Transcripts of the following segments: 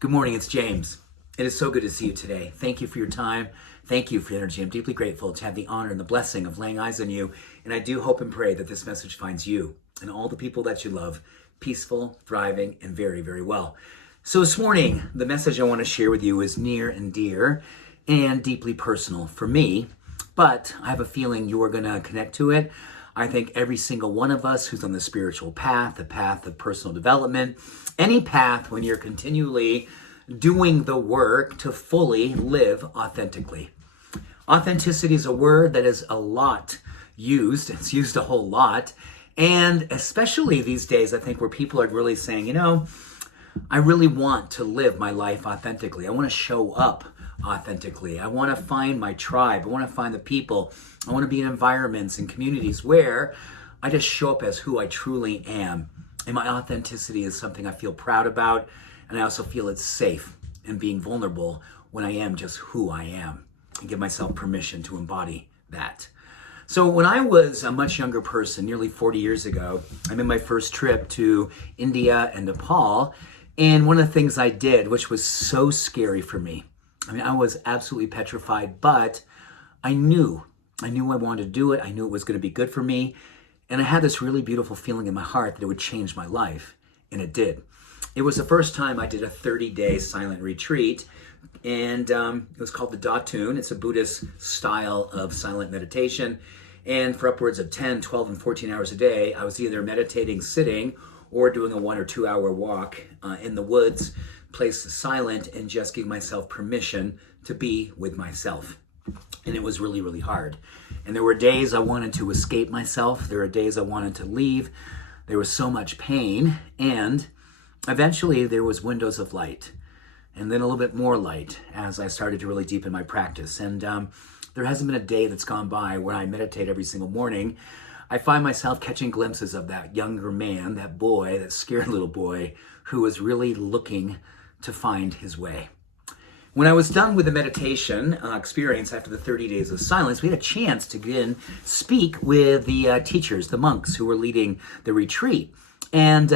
Good morning, it's James. It is so good to see you today. Thank you for your time. Thank you for your energy. I'm deeply grateful to have the honor and the blessing of laying eyes on you. And I do hope and pray that this message finds you and all the people that you love peaceful, thriving, and very, very well. So this morning, the message I want to share with you is near and dear and deeply personal for me, but I have a feeling you are going to connect to it. I think every single one of us who's on the spiritual path, the path of personal development, any path when you're continually doing the work to fully live authentically. Authenticity is a word that is a lot used. It's used a whole lot. And especially these days, I think where people are really saying, I really want to live my life authentically. I want to show up authentically. I want to find my tribe. I want to find the people. I want to be in environments and communities where I just show up as who I truly am. And my authenticity is something I feel proud about. And I also feel it's safe in being vulnerable when I am just who I am and give myself permission to embody that. So when I was a much younger person, nearly 40 years ago, I made my first trip to India and Nepal. And one of the things I did, which was so scary for me, I was absolutely petrified, but I knew I wanted to do it. I knew it was going to be good for me. And I had this really beautiful feeling in my heart that it would change my life. And it did. It was the first time I did a 30-day silent retreat. And it was called the Datun. It's a Buddhist style of silent meditation. And for upwards of 10, 12, and 14 hours a day, I was either meditating sitting or doing a 1 or 2 hour walk in the woods, place silent, and just give myself permission to be with myself. And it was really, really hard. And there were days I wanted to escape myself. There were days I wanted to leave. There was so much pain. And eventually there was windows of light. And then a little bit more light as I started to really deepen my practice. And there hasn't been a day that's gone by where I meditate every single morning. I find myself catching glimpses of that younger man, that boy, that scared little boy who was really looking to find his way. When I was done with the meditation experience after the 30 days of silence, we had a chance to again speak with the teachers, the monks who were leading the retreat. And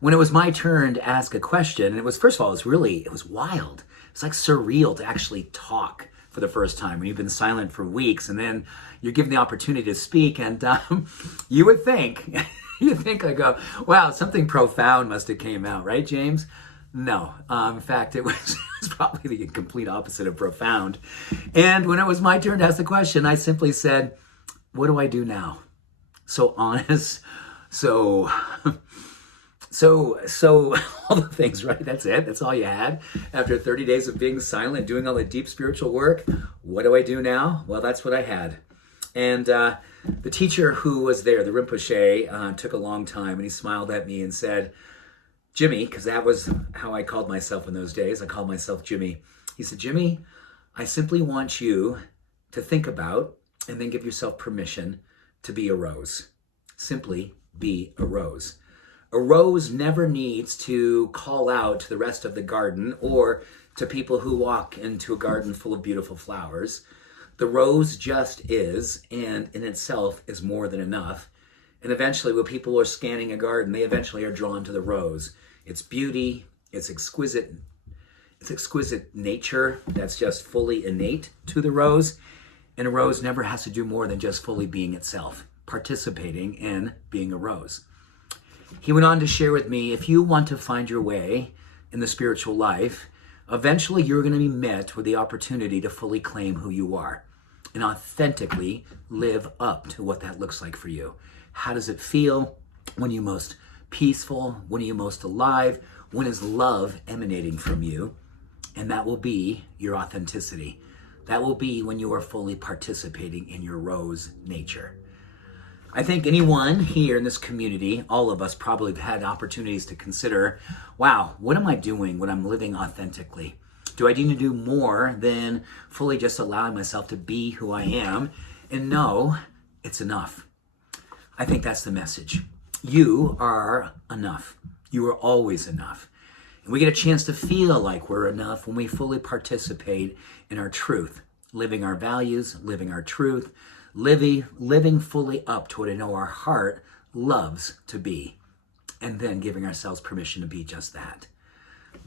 when it was my turn to ask a question, and it was, first of all, it was wild. It's like surreal to actually talk for the first time when you've been silent for weeks, and then you're given the opportunity to speak, and you would think, I go, wow, something profound must have came out, right, James? No, in fact, it was probably the complete opposite of profound. And when it was my turn to ask the question, I simply said, what do I do now? So honest, so all the things, right? That's it. That's all you had. After 30 days of being silent, doing all the deep spiritual work, what do I do now? Well, that's what I had. And the teacher who was there, the Rinpoche, took a long time, and he smiled at me and said, Jimmy, because that was how I called myself in those days. I called myself Jimmy. He said, Jimmy, I simply want you to think about and then give yourself permission to be a rose. Simply be a rose. A rose never needs to call out to the rest of the garden or to people who walk into a garden full of beautiful flowers. The rose just is, and in itself is more than enough. And eventually when people are scanning a garden, they eventually are drawn to the rose. Its beauty, its exquisite nature that's just fully innate to the rose. And a rose never has to do more than just fully being itself, participating in being a rose. He went on to share with me, if you want to find your way in the spiritual life, eventually you're going to be met with the opportunity to fully claim who you are and authentically live up to what that looks like for you. How does it feel? When are you most peaceful? When are you most alive? When is love emanating from you? And that will be your authenticity. That will be when you are fully participating in your rose nature. I think anyone here in this community, all of us probably have had opportunities to consider, wow, what am I doing when I'm living authentically? Do I need to do more than fully just allowing myself to be who I am? And no, it's enough. I think that's the message. You are enough. You are always enough. And we get a chance to feel like we're enough when we fully participate in our truth, living our values, living our truth, living fully up to what I know our heart loves to be, and then giving ourselves permission to be just that.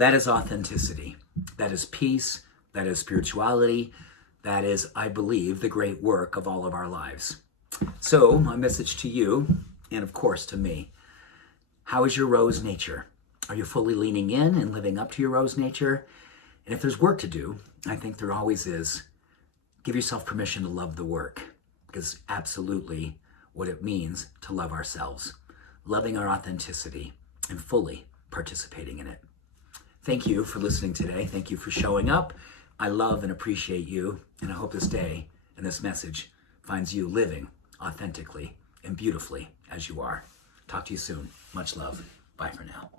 That is authenticity. That is peace. That is spirituality. That is, I believe, the great work of all of our lives. So my message to you, and of course to me, how is your rose nature? Are you fully leaning in and living up to your rose nature? And if there's work to do, I think there always is, give yourself permission to love the work, because absolutely what it means to love ourselves, loving our authenticity and fully participating in it. Thank you for listening today. Thank you for showing up. I love and appreciate you, and I hope this day and this message finds you living authentically and beautifully as you are. Talk to you soon. Much love. Bye for now.